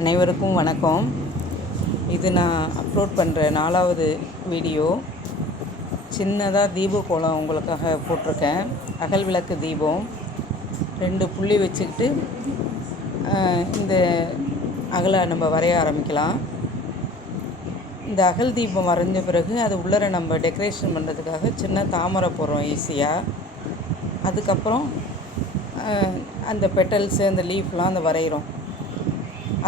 அனைவருக்கும் வணக்கம். இது நான் அப்லோட் பண்ணுற 4வது வீடியோ. சின்னதாக தீப கோலம் உங்களுக்காக போட்டிருக்கேன். அகல் விளக்கு தீபம் 2 புள்ளி வச்சுக்கிட்டு இந்த அகலை நம்ம வரைய ஆரம்பிக்கலாம். இந்த அகல் தீபம் வரைஞ்ச பிறகு அது உள்ளர நம்ம டெக்கரேஷன் பண்ணுறதுக்காக சின்ன தாமரை போடுறோம் ஈஸியாக. அதுக்கப்புறம் அந்த பெட்டல்ஸு அந்த லீஃப்லாம் அந்த வரைகிறோம்.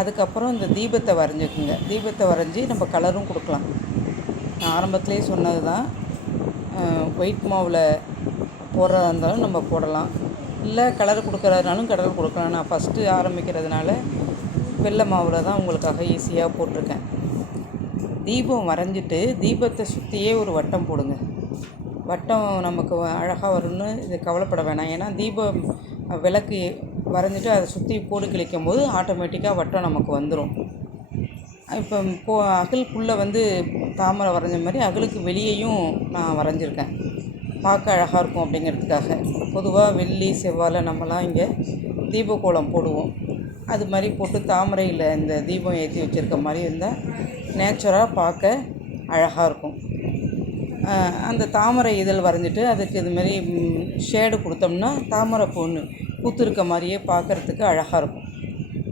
அதுக்கப்புறம் இந்த தீபத்தை வரைஞ்சிக்குங்க. தீபத்தை வரைஞ்சி நம்ம கலரும் கொடுக்கலாம். நான் ஆரம்பத்துலேயே சொன்னது தான். ஒயிட் மாவில் போடுறதா இருந்தாலும் நம்ம போடலாம், இல்லை கலர் கொடுக்குறதுனாலும் கலர் கொடுக்கலாம். நான் ஃபஸ்ட்டு ஆரம்பிக்கிறதுனால வெள்ளை மாவில் தான் உங்களுக்காக ஈஸியாக போட்டிருக்கேன். தீபம் வரைஞ்சிட்டு தீபத்தை சுற்றியே ஒரு வட்டம் போடுங்க. வட்டம் நமக்கு அழகாக வரும்னு இது கவலைப்பட வேணாம். ஏன்னா தீபம் விளக்கு வரைஞ்சிட்டு அதை சுற்றி போடு கிழிக்கும் போது ஆட்டோமேட்டிக்காக வட்டம் நமக்கு வந்துடும். இப்போ அகலுக்குள்ளே தாமரை வரைஞ்ச மாதிரி அகலுக்கு வெளியேயும் நான் வரைஞ்சிருக்கேன். பார்க்க அழகாக இருக்கும் அப்படிங்கிறதுக்காக. பொதுவாக வெள்ளி செவ்வாயில் நம்மலாம் இங்கே தீபக்கோலம் போடுவோம். அது மாதிரி போட்டு தாமரையில் இந்த தீபம் ஏற்றி வச்சுருக்க மாதிரி இருந்தால் நேச்சுராக பார்க்க அழகாக இருக்கும். அந்த தாமரை இதழ் வரைஞ்சிட்டு அதுக்கு இதுமாரி ஷேடு கொடுத்தோம்னா தாமரை பூத்திருக்க மாதிரியே பார்க்குறதுக்கு அழகாக இருக்கும்.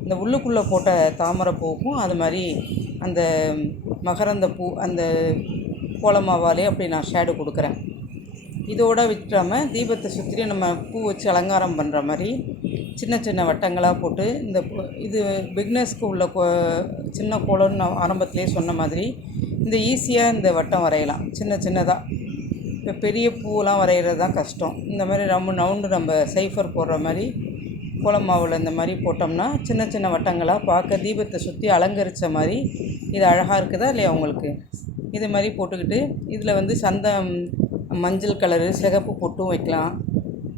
இந்த உள்ளுக்குள்ளே போட்ட தாமரை பூவுக்கும் அது மாதிரி அந்த மகரந்த பூ அந்த கோலமாவாலே அப்படி நான் ஷேடு கொடுக்குறேன். இதோடு விட்டுறாமல் தீபத்தை சுற்றி நம்ம பூ வச்சு அலங்காரம் பண்ணுற மாதிரி சின்ன சின்ன வட்டங்களாக போட்டு இது பிக்னஸ்க்கு உள்ள சின்ன கோலம்னு நான் ஆரம்பத்திலே சொன்ன மாதிரி இந்த ஈஸியாக இந்த வட்டம் வரையலாம். சின்ன சின்னதாக. இப்போ பெரிய பூவெலாம் வரைகிறது தான் கஷ்டம். இந்த மாதிரி ரவுண்டு நம்ம சைஃபர் போடுற மாதிரி கோலம் மாவில் இந்த மாதிரி போட்டோம்னா சின்ன சின்ன வட்டங்களாக பார்க்க தீபத்தை சுற்றி அலங்கரித்த மாதிரி இது அழகாக இருக்குதா இல்லையா உங்களுக்கு? இது மாதிரி போட்டுக்கிட்டு இதில் மஞ்சள் கலரு சிகப்பு பொட்டும் வைக்கலாம்.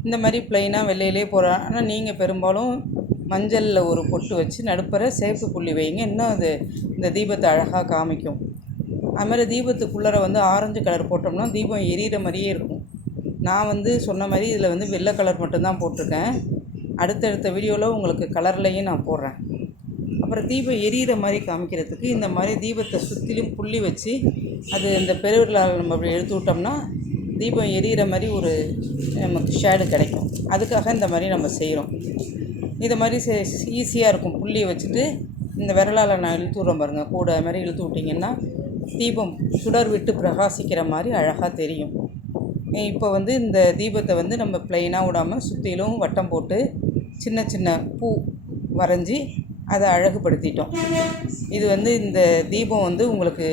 இந்த மாதிரி ப்ளைனாக வெள்ளையிலே போகிறோம். ஆனால் நீங்கள் பெரும்பாலும் மஞ்சளில் ஒரு பொட்டு வச்சு நடுப்புற சேப்பு புள்ளி வைங்க. இன்னும் அது இந்த தீபத்தை அழகாக காமிக்கும். அதுமாதிரி தீபத்துக்குள்ளே ஆரஞ்சு கலர் போட்டோம்னா தீபம் எரியிற மாதிரியே இருக்கும். நான் சொன்ன மாதிரி இதில் வெள்ளை கலர் மட்டும்தான் போட்டிருக்கேன். அடுத்தடுத்த வீடியோவில் உங்களுக்கு கலர்லேயும் நான் போடுறேன். அப்புறம் தீபம் எரியிற மாதிரி காமிக்கிறதுக்கு இந்த மாதிரி தீபத்தை சுற்றிலும் புள்ளி வச்சு அது இந்த பெருவிரலால் நம்ம அப்படி எடுத்து விட்டோம்னா தீபம் எரியிற மாதிரி ஒரு நமக்கு ஷேடு கிடைக்கும். அதுக்காக இந்த மாதிரி நம்ம செய்கிறோம். இதை மாதிரி ஈஸியாக இருக்கும். புள்ளி வச்சுட்டு இந்த விரலால் நான் இழுத்து விட்றேன் பாருங்கள். கூட அது மாதிரி இழுத்து விட்டிங்கன்னா தீபம் சுடர் விட்டு பிரகாசிக்கிற மாதிரி அழகாக தெரியும். இப்போ இந்த தீபத்தை நம்ம ப்ளைனாக விடாமல் சுற்றிலும் வட்டம் போட்டு சின்ன சின்ன பூ வரைஞ்சி அதை அழகுபடுத்திட்டோம். இது இந்த தீபம் உங்களுக்கு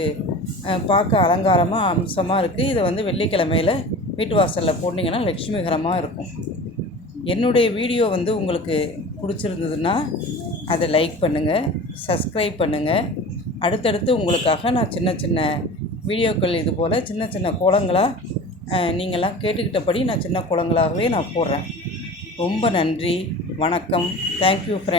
பார்க்க அலங்காரமாக அம்சமாக இருக்குது. இதை வெள்ளிக்கிழமையில் வீட்டு வாசலில் போட்டிங்கன்னா லட்சுமிகரமாக இருக்கும். என்னுடைய வீடியோ உங்களுக்கு பிடிச்சிருந்ததுன்னா அதை லைக் பண்ணுங்கள், சப்ஸ்கிரைப் பண்ணுங்கள். அடுத்தடுத்து உங்களுக்காக நான் சின்ன சின்ன வீடியோக்கள் இது போல் சின்ன சின்ன கோலங்களாக நீங்களாம் கேட்டுக்கிட்டபடி நான் சின்ன கோலங்களாகவே நான் போடுறேன். ரொம்ப நன்றி, வணக்கம், தேங்க்யூ ஃப்ரெண்ட்.